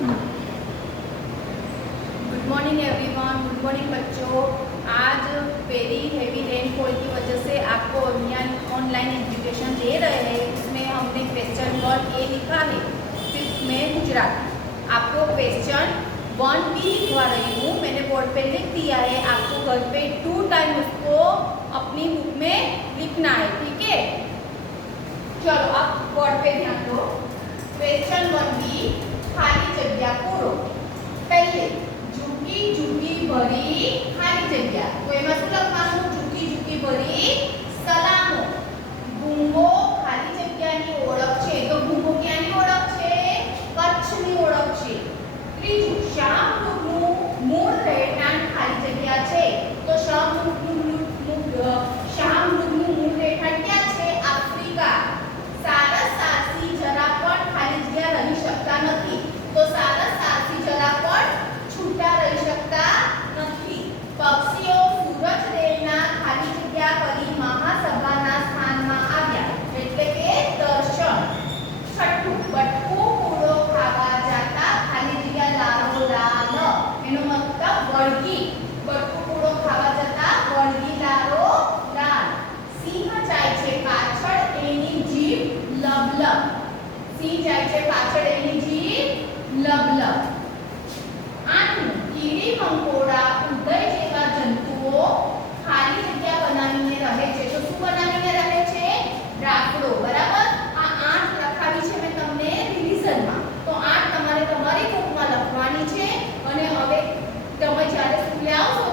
Good morning everyone, good morning बच्चों। आज very heavy rainfall की वजह से आपको ऑनलाइन एजुकेशन दे रहे हैं। इसमें हमने क्वेश्चन 1A लिखा है 5th में गुजराती। आपको क्वेश्चन 1B लिखवा रही हूँ, मैंने बोर्ड पे लिख दिया है। आपको घर पे 2 टाइम उसको अपनी बुक में लिखना है, ठीक है। चलो आप बोर्ड पे ध्यान दो। क्वेश्चन 1B, खाली जगह पूरो। पहले झूठी झूठी भरी खाली जगह, तो एમાં શું લખવાનું? झूठी झूठी भरी સલામો। ભૂંગો ખાલી જગ્યાની ઓળખ છે, તો ભૂંગો ક્યાંની ઓળખ છે? કચ્છની ઓળખ છે। ત્રીજું, શાહમૃગનું મૂળ રહેઠાણ ખાલી જગ્યા છે, તો શાહમૃગનું મૂળ રહેઠાણ ક્યાં છે? આફ્રિકા। સારસસારસી જરા પણ ખાલી જગ્યા રહી શકતા નથી, તો સારસસારસી જરા પણ છૂટા રહી શકતા નથી। પક્ષીઓ સૂરજદેવના ખાલી જગ્યા કરી મહાસભાના સ્થાનમાં આવ્યા, એટલે કે દર્શન। છઠ્ઠું, બટકું પૂરો ખાવા જાતા ખાલી જગ્યા લારો લાલ, એનો મતલબ વળગી। બટકું પૂરો ખાવા જતા વળગી લારો લાલ। સિંહ જાય છે પાછળ એની જીભ લબલબ, સિંહ જાય છે પાછળ એની જીભ લબલબ। આઠમું, કીડી મંકોડા ઉદય જેવા જંતુઓ ખાલી જગ્યા બનાવીને રહે છે, તો શું બનાવીને રહે છે? રાફડો, બરાબર। આ 8 લખાવી છે મેં તમને રિવિઝનમાં, તો 8 તમારે તમારી બુકમાં લખવાની છે। અને હવે તમે જ્યારે સ્કૂલે આવશો